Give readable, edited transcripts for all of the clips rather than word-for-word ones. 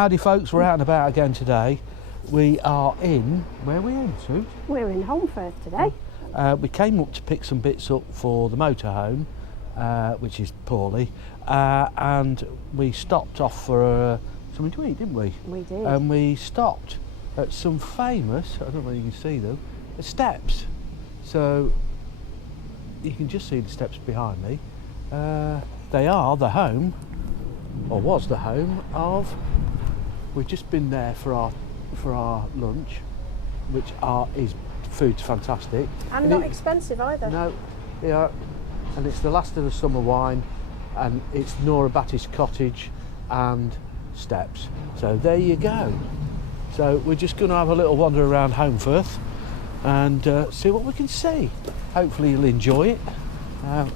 Howdy folks, we're out and about again today. We are in, where are we in, Sue? We're in Holmfirth today. We came up to pick some bits up for the motorhome, which is poorly, and we stopped off for something to eat, didn't we? We did. And we stopped at some famous, I don't know if you can see them, steps. So you can just see the steps behind me. They are the home, or was the home of, we've just been there for our lunch, which is food's fantastic. And not expensive either. No, yeah, and it's the last of the summer wine, and it's Nora Batty's cottage and steps. So there you go. So we're just going to have a little wander around Holmfirth and see what we can see. Hopefully you'll enjoy it.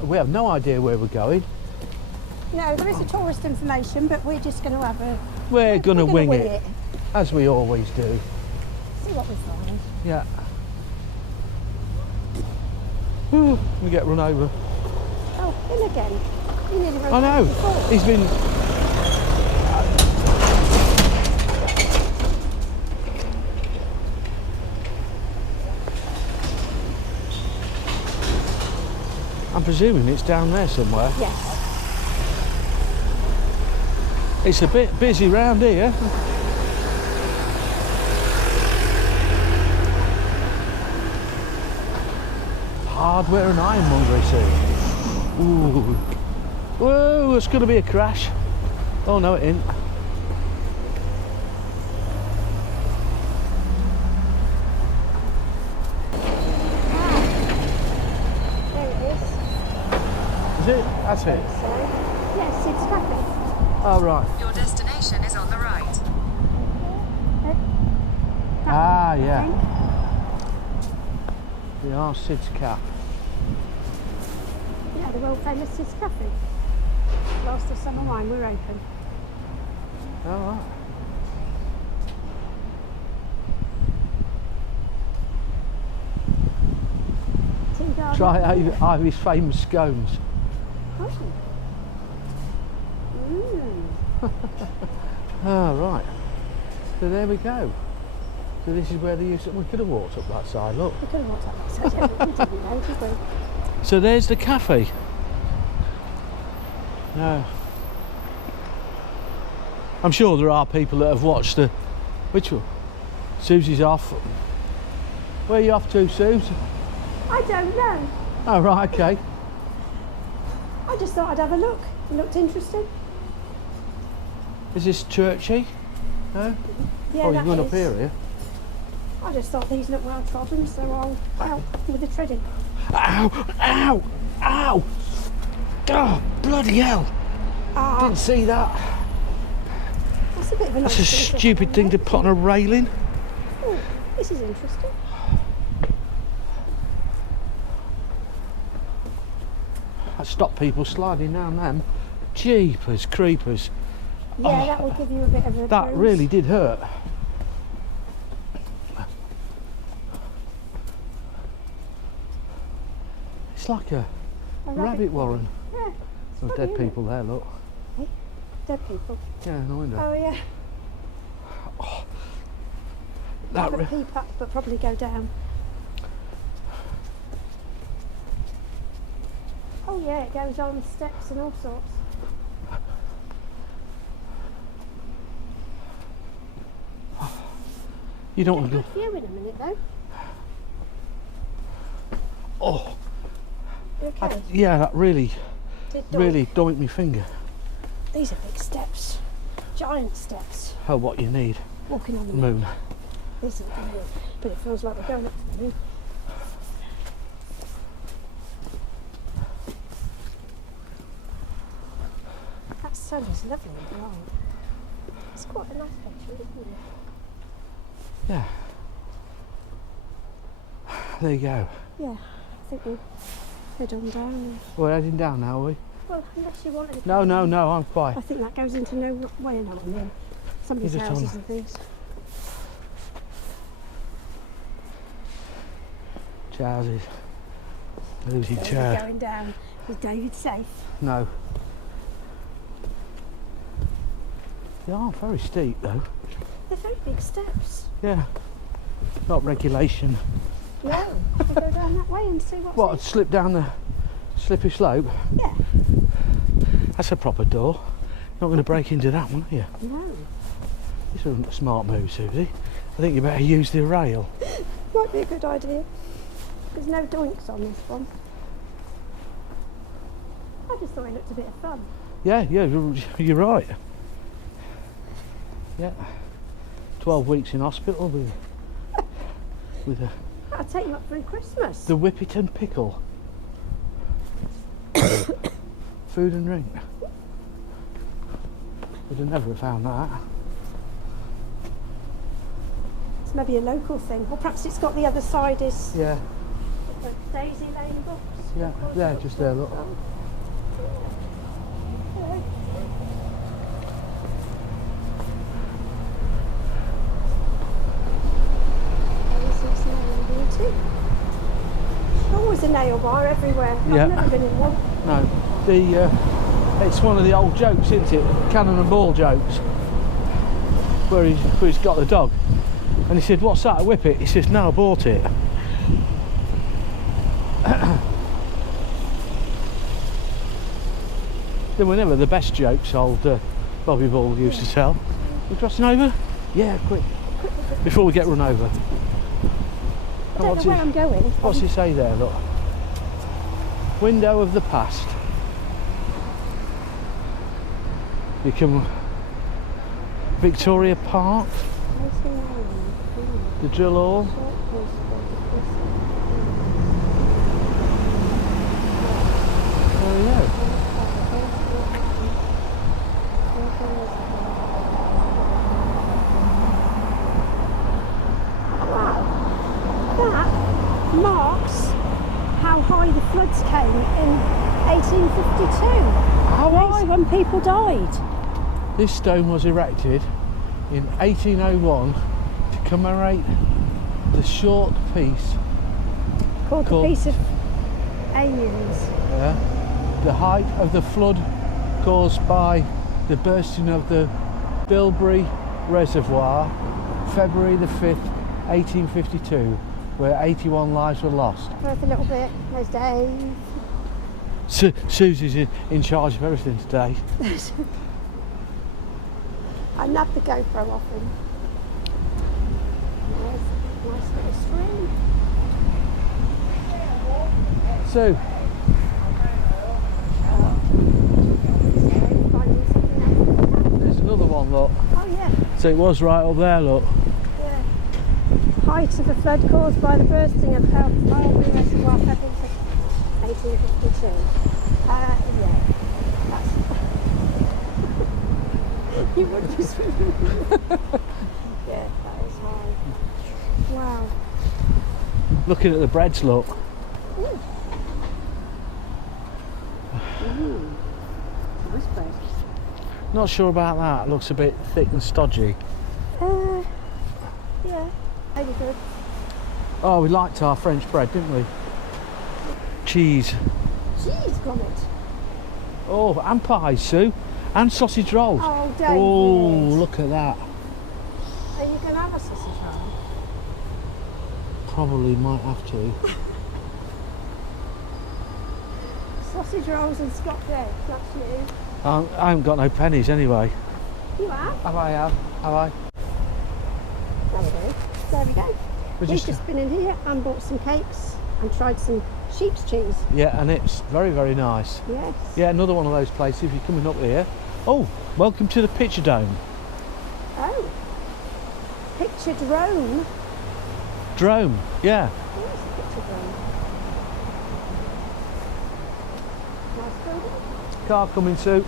We have no idea where we're going. No, there is a tourist information, but we're just going to have a... We're going to wing it, as we always do. See what we find. Yeah. Ooh, we get run over. Oh, in again. You nearly run I know. over before. He's been... I'm presuming it's down there somewhere. Yes. It's a bit busy round here. Hardware and ironmongery soon. Ooh. Whoa, it's going to be a crash. Oh no, it ain't. There it is. Is it? That's it. So, yes, it's cafe. Oh right. Your destination is on the right. Ah, I yeah. think. We are Sid's Cap. Yeah, the world famous Sid's Cafe. Last of summer wine, we're open. All right. Tea garden. Try Ivy's famous scones. Oh. Oh right. So there we go. So this is where they used to, we could have walked up that side, look. We could have walked up that side, yeah, but we didn't know, did we? So there's the cafe. No. I'm sure there are people that have watched the... Which one? Susie's off. Where are you off to, Suze? I don't know. Oh right, okay. I just thought I'd have a look. It looked interesting. Is this churchy? No? Yeah, Oh, you're that going is. up here? I just thought these looked well trodden, so I'll help with the treading. Ow! Ow! Ow! Oh, bloody hell! Ah, Didn't see that. that's a bit of a That's a nonsense, isn't stupid it? thing to put on a railing. Oh, this is interesting. That stopped people sliding down them. Jeepers creepers. Yeah, that will give you a bit of a That bruise. really did hurt. It's like a rabbit warren. Yeah, Some funny, dead isn't it? people there, look. Dead people. Yeah, no wonder. Oh yeah. That Have a peep up, but probably go down. Oh yeah, it goes on steps and all sorts. you don't want Get a to good view in a minute though. Oh, You okay? yeah, that really Did doinked me finger. These are big steps. Giant steps. Oh, what you need. Walking on the Moon. This is the moon. But it feels like we're going up to the moon. That sun is lovely and bright. It's quite a nice picture, isn't it? Yeah. There you go. Yeah, I think we'll head on down. We're heading down now, are we? Well, unless you wanted to. No, I'm quite. I think that goes into no way, no one there. Somebody's You just houses wanna- and things. Trousers. Losing So we're chair. going down. Is David safe? No. They are very steep though. They're very big steps. Yeah. Not regulation. No. We'll go down that way and see what's What, in. slip down the slippy slope? Yeah. That's a proper door. Not going to break into that one, are you? No. This isn't a smart move, Susie. I think you better use the rail. Might be a good idea. There's no doinks on this one. I just thought it looked a bit of fun. Yeah, you're right. Yeah. 12 weeks in hospital with I'll take you up through Christmas. the Whippleton pickle. Food and drink. Would have never have found that. It's maybe a local thing. Or perhaps it's got the other side is Yeah, the Daisy Lane books. yeah, there, just there, look. Hello. Always a nail bar everywhere. Yeah. I've never been in one. No, it's one of the old jokes, isn't it? Cannon and ball jokes, where he's got the dog, and he said, "What's that? A whippet?" He says, "No, I bought it." They were never the best jokes old Bobby Ball used to tell. You crossing over? Yeah, quick. Before we get run over. I don't know where I'm going. What's he say there, look? Window of the past. Become Victoria Park, the drill hall. Oh yeah. That marks how high the floods came in 1852. How high? When people died. This stone was erected in 1801 to commemorate the short piece Called the Piece of Aliens. the height of the flood caused by the bursting of the Bilberry Reservoir, February the 5th, 1852, where 81 lives were lost. Worth a little bit. There's Dave. Susie's in charge of everything today. I nab the GoPro off him. Nice little stream. Sue, Finding something else. there's another one, look. Oh yeah. So it was right up there, look. Yeah. Height of the flood caused by the bursting of Bilberry Reservoir, February 1852. Yeah. That's. You would be swimming. Yeah, that is high. Wow. Looking at the breads, look. Nice bread. Not sure about that. Looks a bit thick and stodgy. Yeah. Maybe good. Oh, we liked our French bread, didn't we? Cheese. Cheese grommet. Oh, and pies, Sue. And sausage rolls. Oh, David. Oh, look at that. Are you going to have a sausage roll? Probably might have to. Sausage rolls and Scotch eggs, that's you. I haven't got no pennies anyway. You have? Have I? Have I? There we go. There we go. We're We've just been in here and bought some cakes and tried some sheep's cheese. Yeah, and it's very, very nice. Yes. Yeah, another one of those places if you're coming up here. Oh, welcome to the Picture Dome. Oh. Picture drone. Drome, yeah. Where's the picture drone? Nice building. Car coming, Sue.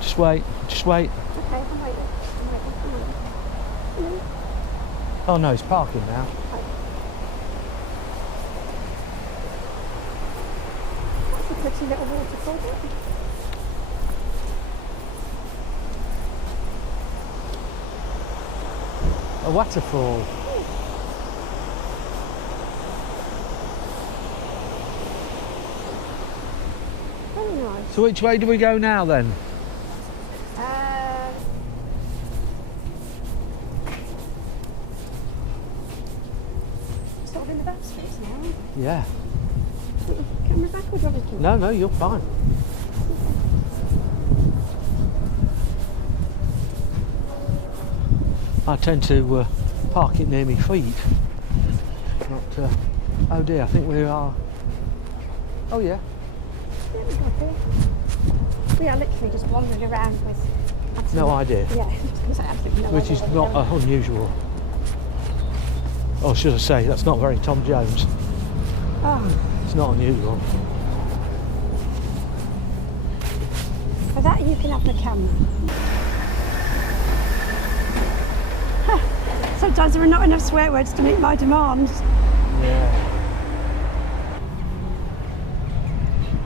Just wait, just wait. Okay, I'm waiting. Come on. Oh no, it's parking now. That's a pretty little waterfall. A waterfall. Very nice. So which way do we go now then? Not in the back streets now. Yeah. Camera back or do you want me to keep it? No, you're fine. I tend to park it near my feet. Not, oh dear, I think we are. Oh yeah. Yeah, we got here. We are literally just wandering around with No idea. Yeah, absolutely no Which idea is what not we're doing. unusual. Or should I say, that's not very Tom Jones. Oh, It's not unusual. for that you can have the camera. Sometimes there are not enough swear words to meet my demands. Yeah.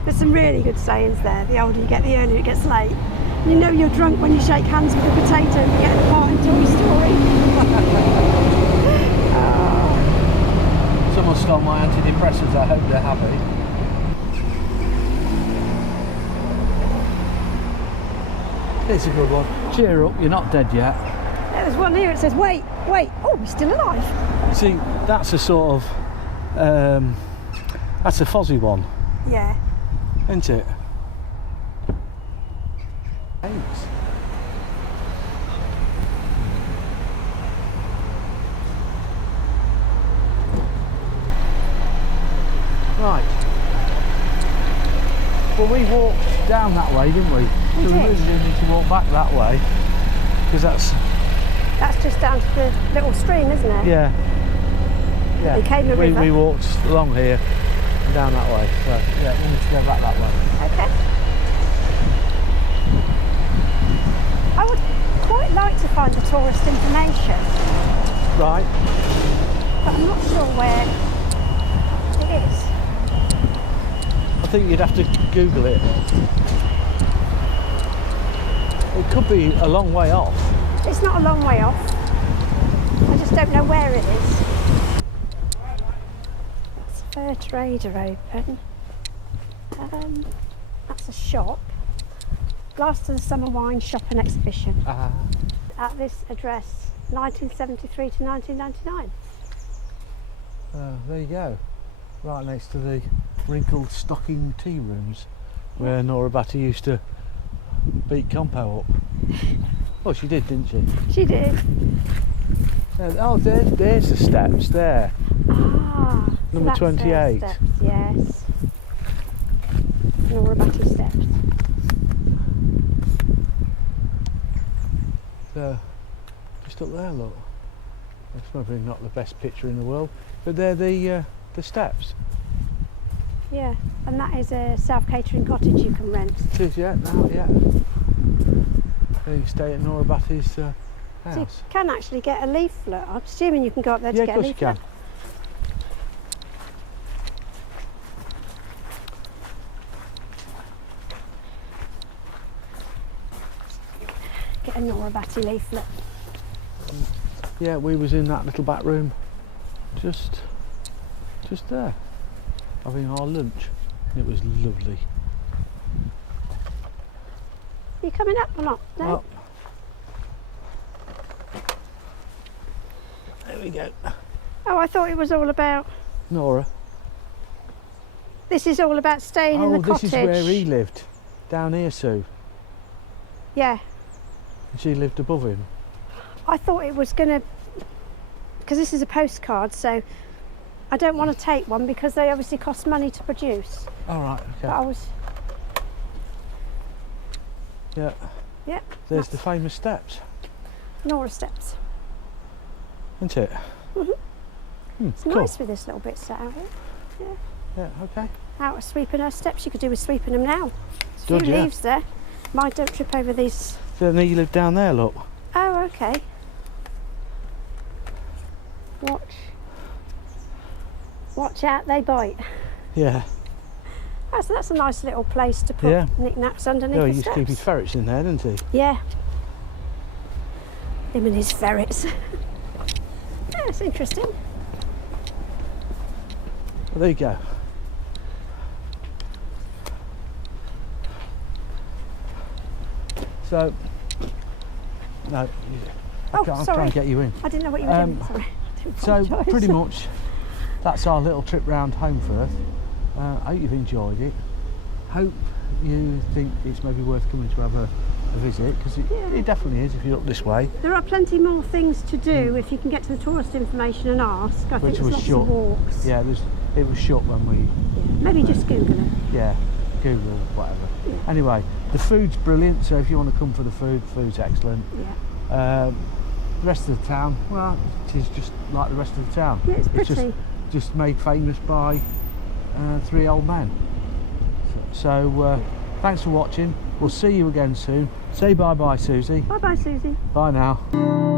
There's some really good sayings there. The older you get, the earlier it gets late. You know you're drunk when you shake hands with a potato and you get the part in Toy Story. Someone stole my antidepressants, I hope they're happy. It's a good one. Cheer up, you're not dead yet. Yeah, there's one here, it says, wait, oh, he's still alive. See, that's a sort of, that's a fuzzy one, Yeah. isn't it? Thanks. Right. Well, we walked down that way, didn't we? We So we did. really do need to walk back that way, because that's, That's just down to the little stream, isn't it? yeah. Yeah. became a river. We walked along here and down that way, so yeah, we need to go back that way. Okay. I would quite like to find the tourist information, Right. but I'm not sure where it is. I think you'd have to Google it. It could be a long way off. It's not a long way off. I just don't know where it is. It's Fair Trader open. That's a shop. Last of the Summer Wine Shop and Exhibition. At this address, 1973 to 1999. There you go. Right next to the wrinkled stocking tea rooms where Nora Batty used to beat Compo up. Well, she did, didn't she? She did. Oh, there's the steps there. Ah, so Number that's her 28. Steps, yes. Nora Batty steps. Just up there, look. That's probably not the best picture in the world, but they're the steps. Yeah, and that is a self-catering cottage you can rent. It is, yeah, now, yeah. There you stay at Nora Batty's So you house. can actually get a leaflet. I'm assuming you can go up there Yeah, to of get a course you leaflet. can. Get a Nora Batty leaflet. Yeah, we was in that little back room, just there, having our lunch. It was lovely. Are you coming up or not? No? Well, there we go. Oh, I thought it was all about... Nora. This is all about staying in the this cottage. is where he lived, down here, Sue. Yeah. And she lived above him. I thought it was going to... Because this is a postcard, so I don't want to take one because they obviously cost money to produce. All right, But I okay. was... Yeah, Yep. there's the that's famous steps, Nora steps. isn't it? It's Cool. nice with this little bit set out here. Yeah, okay. Out of sweeping her steps, you could do with sweeping them now. There's a Good, few yeah. leaves there. Mind don't trip over these. Then you live down there, look. Oh, okay. Watch out, they bite. Yeah. That's a nice little place to put Yeah. knickknacks underneath Oh, the he used to keep his steps. ferrets in there, didn't he? Yeah. Him and his ferrets. Yeah, it's interesting. Well, there you go. So, no, Oh, I'm sorry. trying to get you in. I didn't know what you were doing. Um, Sorry. I do So, apologise. pretty much, that's our little trip round Holmfirth. I hope you've enjoyed it. Hope you think it's maybe worth coming to have a visit, because it definitely is if you look this way. There are plenty more things to do if you can get to the tourist information and ask. I think there's lots of walks. Yeah, it was shut when we... Yeah. Maybe just Google it. Yeah, Google, whatever. Yeah. Anyway, the food's brilliant, so if you want to come for the food's excellent. Yeah. The rest of the town, well, it is just like the rest of the town. Yeah, it's pretty. Just made famous by 3 old men. So thanks for watching. We'll see you again soon. Say bye-bye, Susie. Bye-bye, Susie. Bye now.